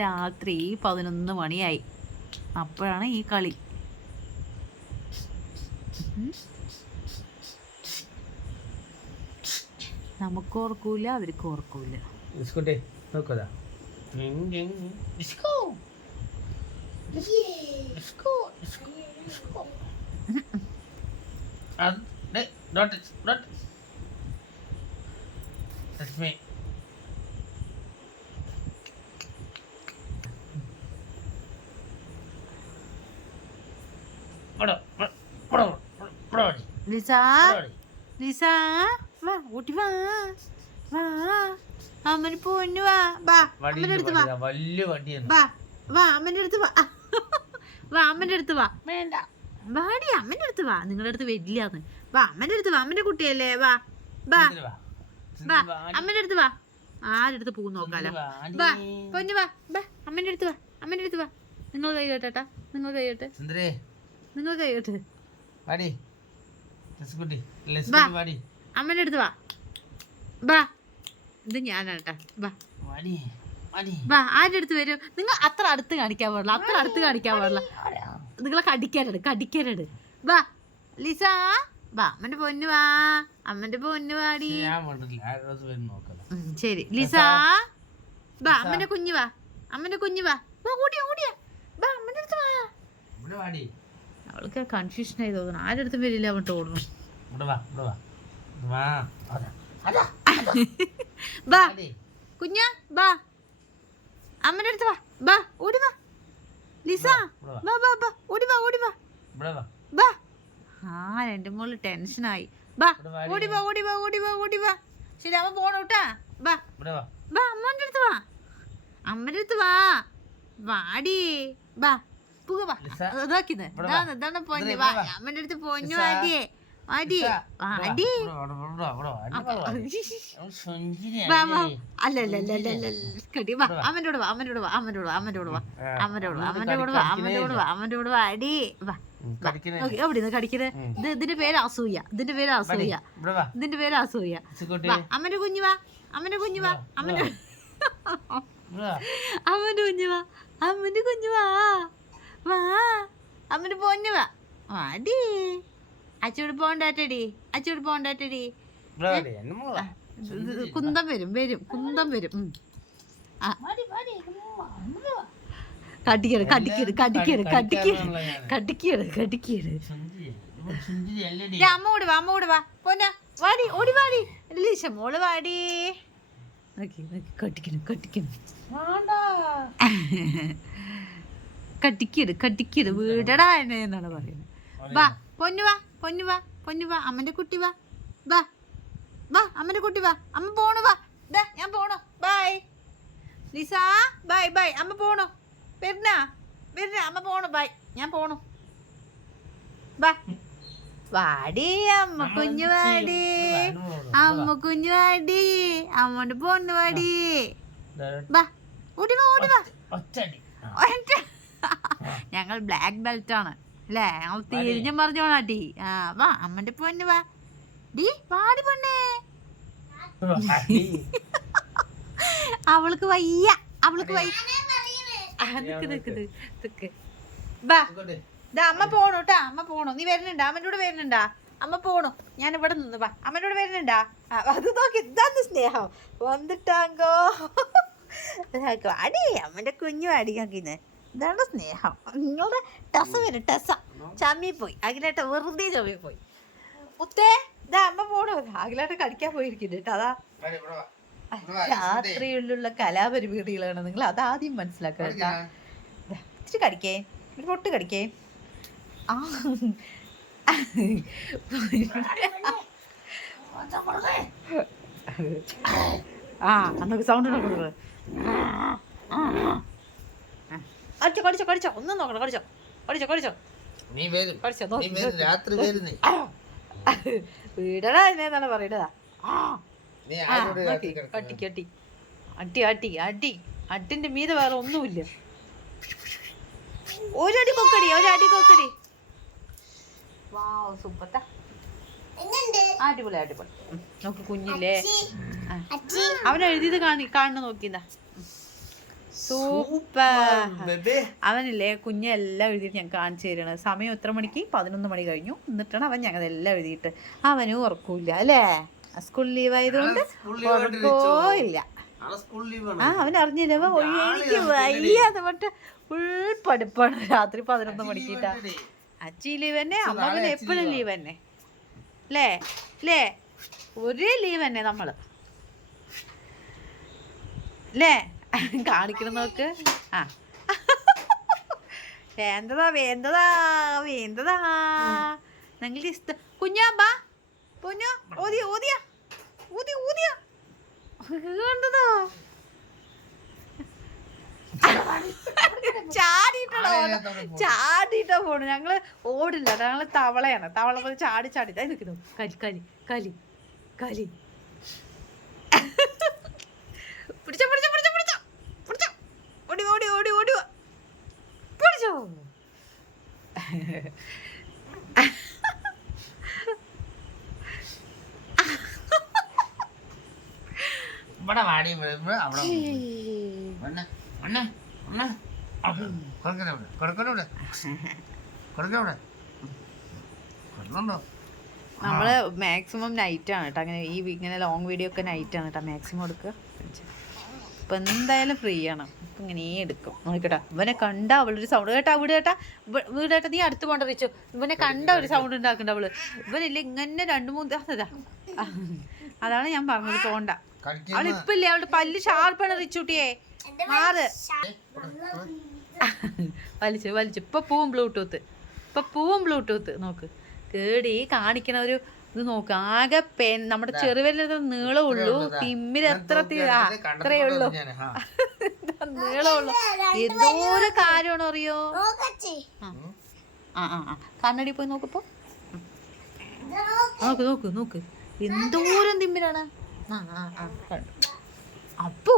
രാത്രി 11 മണിയായി. അപ്പോഴാണ് ഈ കളി. നമുക്ക് ഓർക്കൂല, അവർക്ക് ഓർക്കൂല. ലിസ, ലിസ, വാ ഊട്ടി വാ, വാ അമ്മന് പൊന്നു വാ, വാ അമ്മന്റെ അടുത്ത് വാ, വാ വാ അമ്മന്റെ അടുത്ത് വാ, വാ അമ്മന്റെ അടുത്ത് വാ, വേണ്ട വാടി അമ്മന്റെ അടുത്ത് വാ. നിങ്ങളുടെ അടുത്ത് വരില്ലാന്ന്. വാ അമ്മന്റെ അടുത്ത് വാ, അമ്മന്റെ കുട്ടിയല്ലേ, വാ വാ വാ അമ്മന്റെ അടുത്ത് വാ. ആരുടെ അടുത്ത് പോകും നോക്കാലോ. വാ പൊന്നു വാ, വാ അമ്മന്റെ അടുത്ത് വാ, അമ്മന്റെ അടുത്ത് വാ. നിങ്ങൾ കൈ കേട്ടാ, നിങ്ങൾ കൈ കേട്ടെ, നിങ്ങൾ കൈ കേട്ട്, അമ്മന്റെ അടുത്ത് വാ, വാ. ഇത് ഞാനാട്ടാ, വാ വാ. ആരുടെ അടുത്ത് വരും? നിങ്ങൾ അത്ര അടുത്ത് കാണിക്കാൻ പാടില്ല, അത്ര അടുത്ത് കാണിക്കാൻ പാടില്ല. നിങ്ങളെ കടിക്കാനുണ്ട്. വാ ലിസ, വാ അമ്മന്റെ പൊന്നു വാ, അമ്മന്റെ പൊന്നു വാടി. ശരി ലിസ, വാ അമ്മന്റെ കുഞ്ഞു വാ, അമ്മന്റെ കുഞ്ഞു വാ, ഓടിയാ ഓടിയാ, വാ അമ്മന്റെ അടുത്ത് വാ. അവൾക്ക് കൺഫ്യൂഷൻ ആയി തോന്നുന്നു. ആരുടെ അടുത്തും വരില്ല, അവൻ ഓടുന്നു. വാ കുഞ്ഞ, വാ അമ്മന്റെ അടുത്ത് വാ, വാ ഓടി വാ ലിസ, വാ വാ വാ ഓടി വാ, ഓടി വാ, വാ. രണ്ട് മോള് ടെൻഷനായി. വാ ഓടി വാ, ഓടി വാ, ഓടി വാ, ഓടി വാ. ശരി അമ്മ പോണോട്ടാ, വാ വാ അമ്മന്റെ അടുത്ത് വാ, അമ്മന്റെ അടുത്ത് വാ, വാടി വാ പുക വാ. ഇതാക്കിന്ന് ഇതാണ് പൊന്നു, വാ അമ്മന്റെ അടുത്ത് പൊന്നു വാടിയേ, വാടി വാടി. അല്ലല്ലല്ലല്ല കടി വാ, അമ്മൻ്റെ കൂടെ വാ, അമ്മൻ്റെ കൂടെ വാ, അമ്മൻ്റെ കൂടെ വാ, അമ്മൻ്റെ കൂടെ വാ, അമ്മൻ്റെ കൂടെ വാ, അമ്മൻ്റെ കൂടെ വാ, അമ്മൻ്റെ കൂടെ വാ, അമ്മൻ്റെ കൂടെ വാ അടി വാ. എവിടെന്ന് കടിക്കരുത്. ഇതിന്റെ പേര് അസൂയ, ഇതിന്റെ പേര് അസൂയ, ഇതിന്റെ പേര് അസൂയ. അമ്മന്റെ കുഞ്ഞു വാ, അമ്മന്റെ കുഞ്ഞു വാ, അമ്മന്റെ അമ്മന്റെ കുഞ്ഞു വാ, അമ്മന്റെ കുഞ്ഞു വാ, വാ അമ്മന്റെ പൊന്നു വാ, വാടി. അച്ചോട് പോണ്ടാട്ടടി, അച്ചോട് പോണ്ടാട്ടടി. കുന്തം വരും, വരും കുന്തം വരും. കടിക്കട് കടിക്കട് കടിക്കട് കടിക്കട് കടിക്കട് കടിക്കട്. അമ്മ കൂടെ വാ, അമ്മ കൂടെ വാ പൊന്ന, വാടി ഓടി വാടി ലീശ മോള് വാടി. കടിക്കണം കടിക്കണം കടിക്കട് കടിക്കട് വീടടാ എന്നാണ് പറയുന്നത്. വാ പൊന്നു വാ, പൊന്നു വാ, പൊന്നു വാ അമ്മന്റെ കുട്ടി വാ, വാ വാ അമ്മന്റെ കുട്ടി വാ. അമ്മ പോണു വാ, ഞാൻ പോണു, ബൈ ലിസ, ബൈ ബൈ. അമ്മ പോണു, വരുന്ന വരുന്ന അമ്മ പോണു, ബൈ ഞാൻ പോണു. വാ വാടി അമ്മ കുഞ്ഞു വാടി, അമ്മ കുഞ്ഞു വാടി, അമ്മന്റെ പൊന്നു വാടി. വാ ഓടി വാ, ഓടി വാ. ഞങ്ങൾ ബ്ലാക്ക് ബെൽറ്റ് ആണ് അല്ലേ, ഞങ്ങൾ തിരിഞ്ഞും പറഞ്ഞോണാട്ടി. വാ അമ്മന്റെ പൊന്നു വാ ഡി, വാടി പൊണ്ണേ. അവൾക്ക് വയ്യ, അവൾക്ക് വയ്യ. വാ അമ്മ പോണു കേട്ടാ, അമ്മ പോണു. നീ വരുന്നുണ്ടാ, അമ്മൻ്റെ കൂടെ വരുന്നുണ്ടാ? അമ്മ പോണു, ഞാൻ ഇവിടെ നിന്ന്. വാ അമ്മൻ്റെ കൂടെ വരുന്നുണ്ടാ? അത് നോക്കി, ഇതാന്ന് സ്നേഹം വന്നിട്ടാങ്കോ. അടി അമ്മന്റെ കുഞ്ഞു അടിക്കാക്കിന്ന്, ഇതാണ് സ്നേഹം. നിങ്ങളുടെ ടസ വരും, ടസ ചമ്മി പോയി, അഖിലേട്ട വെറുതെ ചമ്മി പോയി. മുത്തേ ഇതാ അമ്മ പോണു, അഖിലേട്ട കടിക്കാൻ പോയിരിക്കുന്നു കേട്ടോ. അതാ രാത്രിയിലുള്ള കലാപരിപാടികളാണ്, നിങ്ങൾ അതാദ്യം മനസ്സിലാക്കുക കേട്ടാ. ഇച്ചിരി കടിക്കേ, ഒരു പൊട്ട് കടിക്കേ. അന്നൊക്കെ സൗണ്ട് കൊടുക്കുന്നത്. കടിച്ചോ കടിച്ചോ കടിച്ചോ, ഒന്നും നോക്കണം, കടിച്ചോ കടിച്ചോ കടിച്ചോ വീടടാ എന്നാണ് പറയണതാ. അട്ടി അട്ടി അട്ടി അട്ടി അട്ടി അട്ടിന്റെ മീതെ വേറെ ഒന്നുമില്ല. ഒരടി കൊക്കടി, ഒരടി കൊക്കടി. Wow super. അടിപൊളി അടിപൊളി. നോക്ക് കുഞ്ഞില്ലേ, അവൻ എഴുതിയത് കാണുന്ന നോക്കിന്നാ. സൂപ്പർ. അവനില്ലേ കുഞ്ഞെല്ലാം എഴുതിയിട്ട് ഞാൻ കാണിച്ചു തരണം. സമയം എത്ര മണിക്ക്? 11 മണി കഴിഞ്ഞു. എന്നിട്ടാണ് അവൻ ഞങ്ങളെല്ലാം എഴുതിയിട്ട്. അവനും ഉറക്കൂല്ല അല്ലേ, സ്കൂൾ ലീവ് ആയതുകൊണ്ട് ഉറക്കോ ഇല്ല. അവൻ അറിഞ്ഞില്ല, എനിക്ക് വയ്യാതെ പറഞ്ഞിട്ട് ഫുൾ പഠിപ്പാണ്. രാത്രി 11 മണിക്കിട്ടാ. അച്ഛി ലീവ് തന്നെ, അമ്മ എപ്പോഴും ലീവ് തന്നെ അല്ലേ അല്ലേ, ഒരേ ലീവ് തന്നെ നമ്മള് അല്ലേ. കാണിക്കണം നോക്ക്. ആ വേണ്ടതാ വേണ്ടതാ വേണ്ടതാ. ഞങ്ങൾ കുഞ്ഞാമ്പാ പൊന്നു ഓതിയ ഓതിയ ഊതി ഊതിയ കണ്ടതോ, ചാടിയിട്ടാ പോണു. ഞങ്ങള് ഓടില്ല, ഞങ്ങള് തവളയാണ്. തവള പോലെ ചാടി ചാടി നിൽക്കുന്നു. കലി കലി കലി കലി. പിടിച്ചോ പിടിച്ചോ പിടിച്ചോ പിടിച്ചോ പിടിച്ചോ, ഓടി ഓടി ഓടി ഓടി പിടിച്ചോ. നമ്മള് മാക്സിമം നൈറ്റ് ആണ് കേട്ടോ. അങ്ങനെ ഇങ്ങനെ ലോങ് വീഡിയോ ഒക്കെ നൈറ്റ് ആണ് കേട്ടോ മാക്സിമം എടുക്കുക. ഇപ്പൊ എന്തായാലും ഫ്രീ ആണ്. ഇപ്പൊ ഇങ്ങനെ എടുക്കും നോക്കട്ടാ. ഇവനെ കണ്ട അവളൊരു സൗണ്ട് കേട്ടാ, വീടേട്ടാ നീ അടുത്ത് പോണ്ട വെച്ചു. ഇവനെ കണ്ട ഒരു സൗണ്ട് ഉണ്ടാക്കണ്ട അവള്. ഇവനില്ല ഇങ്ങനെ 2-3 അതാ. അതാണ് ഞാൻ പറഞ്ഞത് പോണ്ട. അവൾ ഇപ്പൊ ഇല്ലേ, അവളുടെ പല്ല് ഷാർപ്പാണ് റിച്ചൂട്ടിയെ. മാറ് വലിച്ചു വലിച്ചു. ഇപ്പൊ പോവും ബ്ലൂടൂത്ത്, ഇപ്പൊ പോവും ബ്ലൂടൂത്ത്. നോക്ക് കേടി കാണിക്കണ ഒരു ഇത് നോക്ക്. ആകെ നമ്മുടെ ചെറുവിരൽ നീളമുള്ളൂ, തിമ്മിൽ അത്രയേ ഉള്ളൂ, നീളമുള്ളൂ. എന്തോരം കാര്യമാണോ അറിയോ. കണ്ണടി പോയി നോക്കിപ്പോ നോക്ക് നോക്ക് നോക്ക്, എന്തോരം തിമ്മിലാണ്. അപ്പു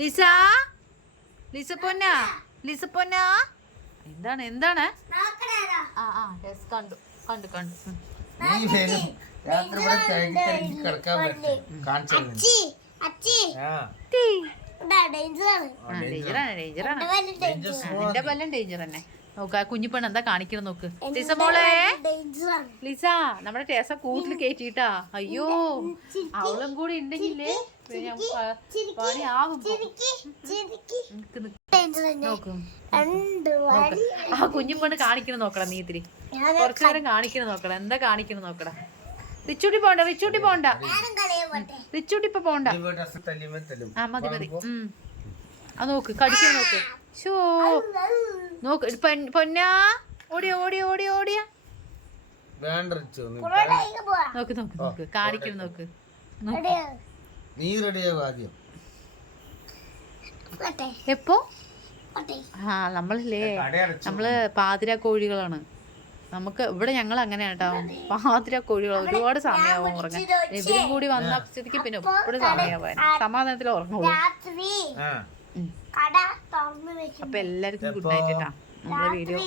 ലിസ ലിസ പൊന്ന ലിസ പൊന്ന എന്താണ് എന്താണ്. കണ്ടു കണ്ടു കണ്ടു. നിന്റെ പല്ലും ഡേഞ്ചർ തന്നെ. നോക്ക കുഞ്ഞിപ്പെണ്ണ് എന്താ കാണിക്കണം നോക്ക്. ലിസ മോളെ, ലിസ നമ്മുടെ ടേസ കൂട്ടിൽ കയറ്റിട്ടാ. അയ്യോ അവളും കൂടി ഉണ്ടെങ്കിലേ പണിയാകും. ആ കുഞ്ഞിപ്പെണ്ണ് കാണിക്കണം നോക്കടാ. നീ ഇത്തിരി കുറച്ചു നേരം കാണിക്കണം നോക്കടാ. എന്താ കാണിക്കണം നോക്കടാ. റിച്ചൂട്ടി പോണ്ട, റിച്ചൂട്ടി പോണ്ട, റിച്ചൂട്ടി ഇപ്പൊ പോണ്ട. ആ മതി മതി. ആ നോക്ക് കടിക്കാൻ നോക്ക്. ഷോ നോക്ക് പൊന്നാ, ഓടിയ ഓടിയ ഓടിയ ഓടിയ. നോക്ക് നോക്ക് നോക്ക് കാണിക്കണം നോക്ക്. എപ്പോ? ആ നമ്മളില്ലേ, നമ്മള് പാതിര കോഴികളാണ്. നമുക്ക് ഇവിടെ ഞങ്ങൾ അങ്ങനെയാണ് കേട്ടോ. പാതിര കോഴികൾ ഒരുപാട് സമയമാവും ഉറങ്ങാൻ. ഇവരും കൂടി വന്ന സ്ഥിതിക്ക് പിന്നെ എപ്പോഴും സമയമാവാൻ സമാധാനത്തിൽ ഉറങ്ങുള്ളൂ. അപ്പൊ എല്ലാവർക്കും ഗുഡ് നൈറ്റ് കേട്ടാ. നമ്മളെ വീഡിയോ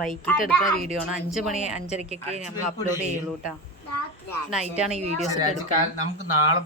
വൈകിട്ട് എടുക്കുന്ന വീഡിയോ ആണ്. 5 മണി 5:30 നമ്മൾ അപ്ലോഡ് ചെയ്യുള്ളൂ കേട്ടാ. നൈറ്റാണ് ഈ വീഡിയോസ് ഒക്കെ എടുക്കാൻ. നമുക്ക് നാളെ